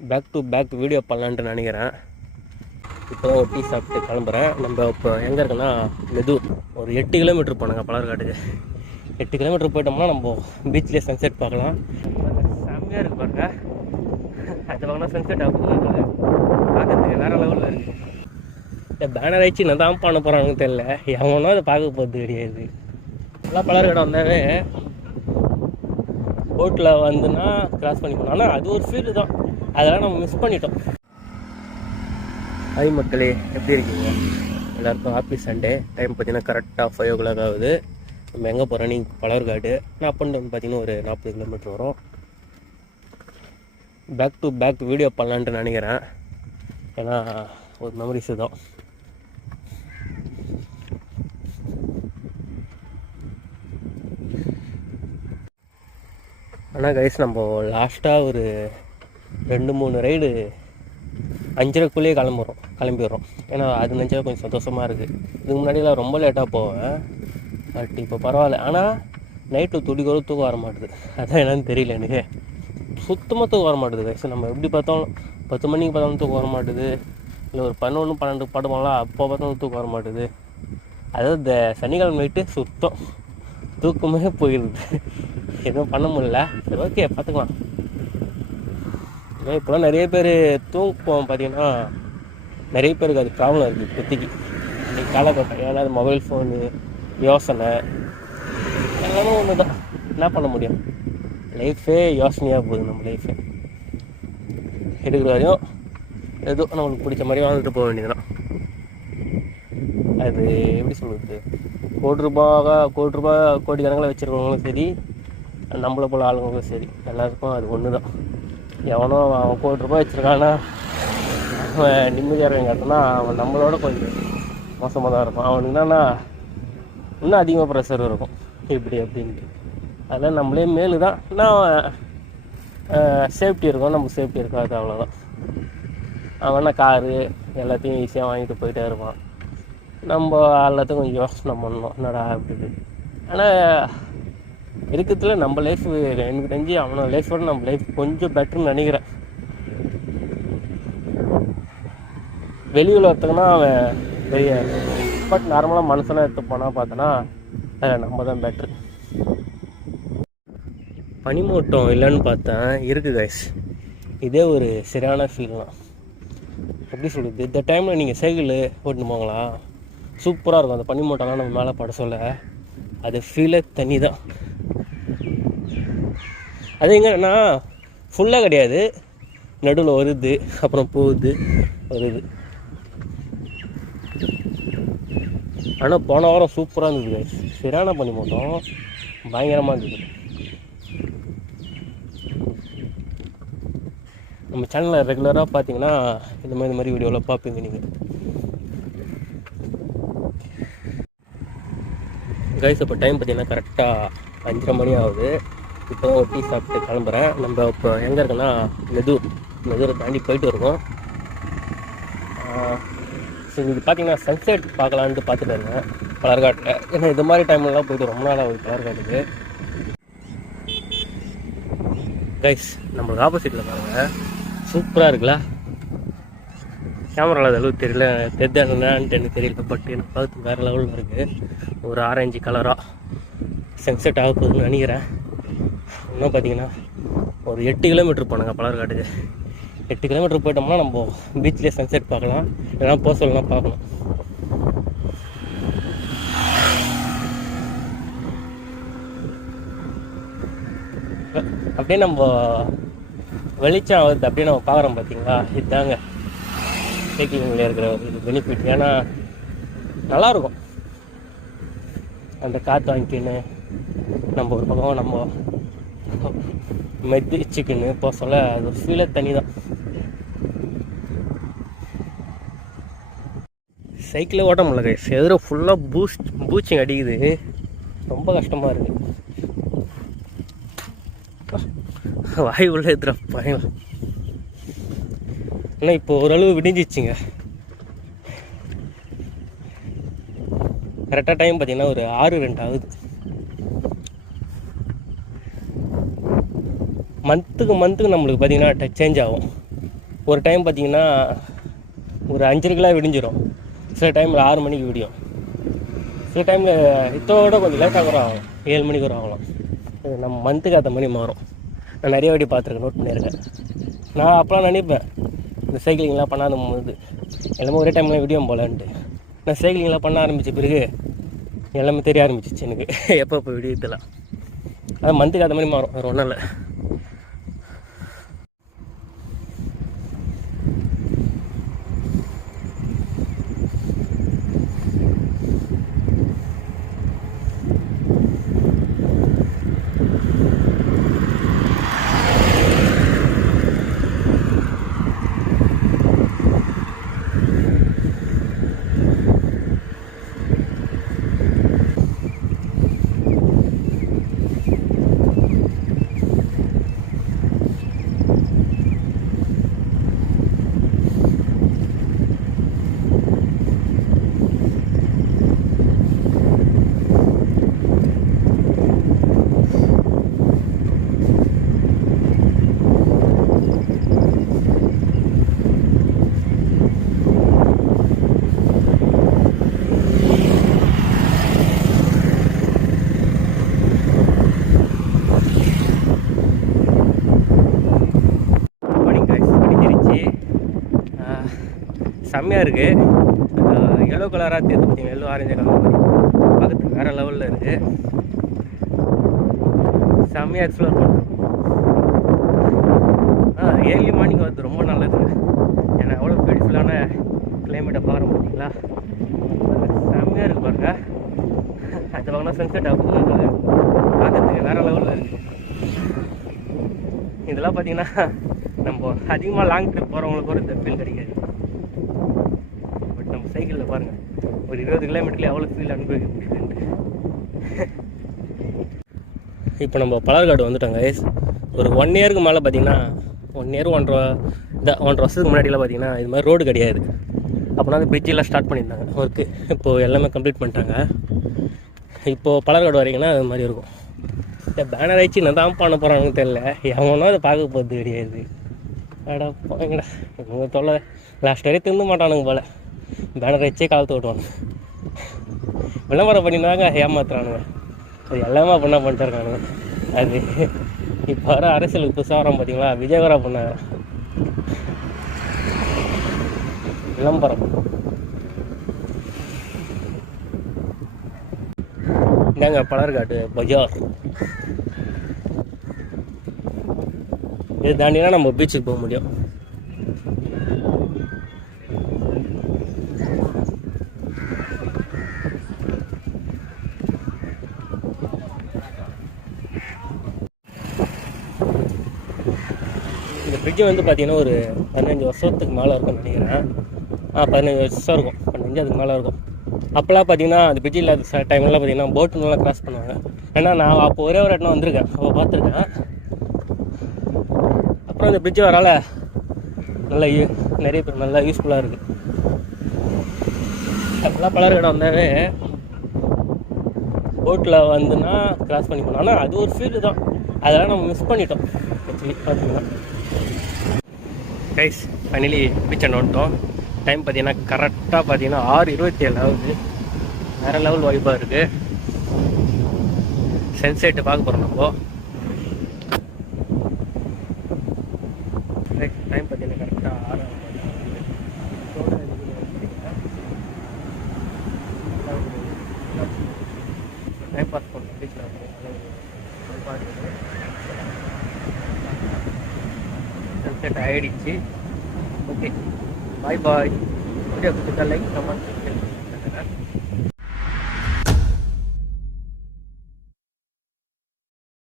Back to back video பண்ணலான்ட்டு நினைக்கிறேன். இப்போ தான் ஒரு டீ சாப்பிட்டு கிளம்புறேன். நம்ம இப்போ எங்கே இருக்குன்னா மெதூர் ஒரு 8 கிலோமீட்டர் போனாங்க பலர்காட்டுக்கு. 8 கிலோமீட்டர் போயிட்டோம்னா நம்ம பீச்லேயே சன்செட் பார்க்கலாம். செம்மையாக இருக்கு பாருங்க. அது பார்க்கணும் சன்செட் ஆகுது பார்க்கறதுக்கு வேறு லெவலில் இருக்குது. இந்த பேனர் ஆயிடுச்சு என்ன தான் பண்ண போகிறாங்கன்னு தெரியல. எவனோ அதை பார்க்க போகிறது கிடையாது. எல்லாம் பலர்காடு வந்தாவே போட்டில் வந்துன்னா கிராஸ் பண்ணி போனோம். ஆனால் அது ஒரு ஃபீல்டு தான், அதெல்லாம் நம்ம மிஸ் பண்ணிட்டோம். ஹாய் மக்களே, எப்படி இருக்கீங்க? எல்லாருக்கும் ஹாப்பி சண்டே. டைம் பார்த்தீங்கன்னா கரெக்டாக 5 o'clock ஆகுது. நம்ம எங்கே போகிறோம்? நீங்கள் பலர்காடு. நான் அப் அண்ட் டவுன் பார்த்தீங்கன்னா ஒரு 40 கிலோமீட்டர் வரும். பேக் டு பேக் வீடியோ பண்ணலான்ட்டு நினைக்கிறேன். ஏன்னா ஒரு மெமரிஸு தான். ஆனால் கைஸ் நம்ம லாஸ்ட்டாக ஒரு 2-3 ரைடு 5:30க்குள்ளேயே கிளம்பிடுறோம். ஏன்னா அது நினச்சா கொஞ்சம் சந்தோஷமாக இருக்குது. இதுக்கு முன்னாடிலாம் ரொம்ப லேட்டாக போவேன், பட் இப்போ பரவாயில்ல. ஆனால் நைட்டு கூட தூக்கம் வர மாட்டுது. அதான் என்னன்னு தெரியல எனக்கு. சுத்தமாக தூக்கம் வர மாட்டுது கைஸ். நம்ம எப்படி பார்த்தாலும் 10 மணிக்கு பார்த்தாலும் தூக்கம் வர மாட்டுது. இல்லை ஒரு 11-12 படுவாங்களா, அப்போ பார்த்தாலும் தூக்கம் வர மாட்டுது. அதாவது இந்த சனிக்கிழமை நைட்டு சுத்தம் தூக்கமே போயிடுது. எதுவும் பண்ண முடியல. சரி, ஓகே, பார்த்துக்கலாம். இப்போலாம் நிறைய பேர் தூக்கம் பார்த்தீங்கன்னா நிறைய பேருக்கு அது ப்ராப்ளம் இருக்குது இப்போதைக்கு. இன்றைக்கி காலகட்டம். ஏதாவது மொபைல் ஃபோனு, யோசனை எல்லாமே ஒன்று தான். என்ன பண்ண முடியும்? லைஃபே யோசனையாக போகுது. நம்ம லைஃபே எடுக்கிற வரையும் ஏதோ நம்மளுக்கு பிடிச்ச மாதிரி வாழ்ந்துட்டு போக வேண்டியதுதான். அது எப்படி சொல்கிறது, கோடிக்கணக்கில் வச்சுருக்கவங்களும் சரி, நம்மளை போல் ஆளுங்களும் சரி, எல்லாருக்கும் அது ஒன்று தான். எவனோ அவன் ₹1,00,00,000 வச்சுருக்கான்னா அவன் நிம்மதியாக இருக்காங்க காட்டினா அவன் நம்மளோட கொஞ்சம் மோசமாக தான் இருப்பான். அவனுக்கு என்னன்னா இன்னும் அதிகமாக ப்ரெஷர் இருக்கும் இப்படி அப்படின்ட்டு. அதெல்லாம் நம்மளே மேலு தான். ஆனால் சேஃப்டி இருக்கும், நமக்கு சேஃப்டி இருக்காது, அவ்வளோதான். அவனா காரு எல்லாத்தையும் ஈஸியாக வாங்கிட்டு போயிட்டே இருப்பான். நம்ம எல்லாத்தையும் கொஞ்சம் யோசனை பண்ணணும், என்னடா அப்படின்னு. ஆனால் இருக்கிறதுல நம்ம லைஃப் எனக்கு தெரிஞ்சு அவனோட லைஃபோட நம்ம லைஃப் கொஞ்சம் பெட்டர்னு நினைக்கிறேன். வெளி உலகத்துக்குன்னா அவன் பெரிய, பட் நார்மலாக மனசெல்லாம் எடுத்து போனால் பார்த்தோன்னா நம்ம தான் பெட்ரு. பனிமூட்டம் இல்லைன்னு பார்த்தேன், இருக்குது கைஸ். இதே ஒரு சரியான ஃபீல்தான். எப்படி சொல்கிறது, இந்த டைமில் நீங்கள் சைக்கிள் ஓட்டுன்னு போங்களா, சூப்பராக இருக்கும். அந்த பனிமூட்டம்லாம் நம்ம மேலே பட சொல்ல அது ஃபீலே தனி தான். அது எங்கன்னா ஃபுல்லாக கிடையாது, நடுவில் வருது, அப்புறம் போகுது, வருது. ஆனால் போன வாரம் சூப்பராக இருந்தது, சரியான பனிமூட்டம், பயங்கரமாக இருந்தது. நம்ம சேனலில் ரெகுலராக பார்த்தீங்கன்னா இந்த மாதிரி வீடியோவில் பார்ப்பீங்க நீங்கள் கைஸ். இப்போ டைம் பார்த்தீங்கன்னா கரெக்டாக 5:30 மணி ஆகுது. இப்போ தான் ஒரு டீ சாப்பிட்டு கிளம்புறேன். நம்ம இப்போ எங்கே இருக்குன்னா மெதூரை தாண்டி போயிட்டு இருக்கோம். சரி, இது பார்த்தீங்கன்னா சன்செட் பார்க்கலான்ட்டு பார்த்துட்டு இருந்தேன் பலர்காட்டில். ஏன்னா இது மாதிரி டைம்லலாம் போயிட்டு ரொம்ப நாள் ஆகுது பலர்காட்டுக்கு. கைஸ், நம்மளுக்கு ஆப்போசிட்டில் பாருங்கள், சூப்பராக இருக்குல்ல. கேமராவில் அளவு தெரியல, தெரிஞ்சான்ட்டு எனக்கு தெரியல, பட் எனக்கு பார்த்து வேறு லெவலில் இருக்குது. ஒரு ஆரஞ்சு கலராக சன்செட் ஆக போகுதுன்னு நினைக்கிறேன். இன்னும் பார்த்தீங்கன்னா ஒரு 8 கிலோமீட்டர் போனாங்க பலர்காட்டுக்கு. 8 கிலோமீட்டர் போயிட்டோம்னா நம்ம பீச்லேயே சன்செட் பார்க்கலாம். இல்லைனா போக சொல்லலாம் பார்க்கணும். அப்படியே நம்ம வெளிச்சம் ஆகுது, அப்படியே நம்ம பார்க்குறோம் பார்த்தீங்களா. இதுதாங்க சைக்கிளிங்கில் இருக்கிற இது பெனிஃபிட். ஏன்னா நல்லாயிருக்கும் அந்த காற்று வாங்கிக்கின்னு நம்ம ஒரு பக்கம் நம்ம மெதிச்சுக்கின்னு போக சொல்ல அது ஒரு ஃபீலே தனி தான். சைக்கிளே ஓட்ட முடியல கைஸ், எதிர ஃபுல்லாக பூச்சிங் அடிக்குது, ரொம்ப கஷ்டமாக இருக்குது. வாய் உள்ள எதிர பயம். ஏன்னா இப்போ ஓரளவு விடிஞ்சிச்சுங்க. கரெக்டாக டைம் பார்த்தீங்கன்னா ஒரு 6:02 ஆகுது. மந்த்துக்கு நம்மளுக்கு பார்த்தீங்கன்னா சேஞ்ச் ஆகும். ஒரு டைம் பார்த்திங்கன்னா ஒரு 5:30 விடிஞ்சிடும், சில டைமில் 6 மணிக்கு விடியும், சில டைமில் இதோட கொஞ்சம் லேட்டாக கூட ஆகலாம், 7 மணிக்கு கூட ஆகலாம். நம்ம மந்த்துக்கு ஏற்ற மாதிரி மாறும். நான் நிறைய வாட்டி பார்த்துருக்கேன், நோட் பண்ணியிருக்கேன். நான் அப்போலாம் நினைப்பேன் இந்த சைக்கிளிங்லாம் பண்ணாத போது எல்லாமே ஒரே டைம்லாம் விடியும் போகலான்ட்டு. நான் சைக்கிளிங்லாம் பண்ண ஆரம்பித்த பிறகு எல்லாமே தெரிய ஆரம்பிச்சிச்சு எனக்கு எப்போ விடியதெல்லாம். அது மந்த்துக்கு அந்த மாதிரி மாறும், வேறு ஒன்றும் இல்லை. செம்மையாக இருக்குது. எல்லோ கலராக தெரியுது பார்த்தீங்க, எல்லோ ஆரஞ்சு கலர் மாதிரி பார்க்கறதுக்கு வேறு லெவலில் இருக்குது. செம்மையாக எக்ஸ்ப்ளோர் பண்ணுறோம். ஏர்லி மார்னிங் வந்து ரொம்ப நல்லதுங்க. ஏன்னா அவ்வளோ பியூட்டிஃபுல்லான கிளைமேட்டை பார்க்குறோம் பார்த்தீங்களா, செம்மையாக இருக்குது பாருங்க. அந்த பக்கம் சன்செட் ஆகும், பார்க்கறதுக்கு வேறு லெவலில் இருக்குது. இதெல்லாம் பார்த்தீங்கன்னா நம்ம அதிகமாக லாங் ட்ரிப் போகிறவங்களுக்கு கூட இந்த ஃபீல் கிடைக்காது. நம்ம சைக்கிளில் பாருங்கள், ஒரு 20 கிலோமீட்டர்லேயே அவ்வளோ ஃபீல் அனுபவிக்க முடியுதுன்ட்டு. இப்போ நம்ம பலர்காடு வந்துட்டோங்க. ஒரு 1 இயருக்கு மேலே பார்த்தீங்கன்னா 1 இயர் 1.5 வருஷத்துக்கு முன்னாடிலாம் பார்த்தீங்கன்னா இது மாதிரி ரோடு கிடையாது. அப்போனா அந்த பிரிட்ஜெல்லாம் ஸ்டார்ட் பண்ணியிருந்தாங்க ஒர்க்கு. இப்போது எல்லாமே கம்ப்ளீட் பண்ணிட்டாங்க. இப்போது பலர்காடு வரீங்கன்னா அது மாதிரி இருக்கும். பேனர் ஆயிடுச்சு, என்ன தான் பண்ண போகிறாங்கன்னு தெரில. எவனோ அதை பார்க்க போகிறது கிடையாது. அடா போங்கடா, இவங்க தொல்லை லாஸ்ட் வரையும் திருந்து மாட்டானுங்க போல். பேனர் வச்சே காலத்து ஓட்டுவானுங்க. விளம்பரம் பண்ணினாங்க ஏமாத்துறானுங்க. அது எல்லாமே அப்படின்னா பண்ணிட்டு இருக்கானுங்க. அது இப்போ வர அரசியலுக்கு புதுசாக வரோம் பார்த்தீங்களா, விஜயகரா பண்ணாங்க விளம்பரம். இந்தாங்க பலர்காட்டு பஜார். இது தாண்டினா நம்ம பீச்சுக்கு போக முடியும். இந்த பிரிட்ஜு வந்து பார்த்தீங்கன்னா ஒரு 15 வருஷத்துக்கு மேலே இருக்கும்னு நினைக்கிறேன். 15 வருஷம் இருக்கும், 15 அதுக்கு மேலே இருக்கும். அப்போல்லாம் பார்த்தீங்கன்னா அந்த பிரிட்ஜ் இல்லாத டைம்லாம் பார்த்தீங்கன்னா போட்டுலாம் கிராஸ் பண்ணுவாங்க. ஏன்னா நான் அப்போ ஒரே ஒரு இடம் வந்திருக்கேன், அப்போ பார்த்துருக்கேன். அப்புறம் இந்த பிரிட்ஜ் வரால நல்லா நிறைய பேர் நல்லா யூஸ்ஃபுல்லாக இருக்குது. அப்போல்லாம் பலர்காடு வந்தாவே போட்டில் வந்துன்னா கிராஸ் பண்ணி போனோம். ஆனால் அது ஒரு ஃபீல்டு தான், அதெல்லாம் நம்ம மிஸ் பண்ணிட்டோம் ஆக்சுவலி பார்த்தீங்கன்னா. கைஸ் ஃபைனலி பீச் அண்ட் வந்துட்டோம். டைம் பார்த்தீங்கன்னா கரெக்டாக பார்த்தீங்கன்னா 6:27 ஆகுது. வேறு லெவல் வைப்பாக இருக்குது. சன்செட்டு பார்க்க போகிறோம் நம்ம. டைம் பார்த்தீங்கன்னா கரெக்டாக 6 டைம் பாஸ் பண்ணணும் பீச்சில் சன்செட் ஆகிடுச்சு. ஓகே, பாய் பாய். வீடியோ பிடிச்சா லைக் கமெண்ட்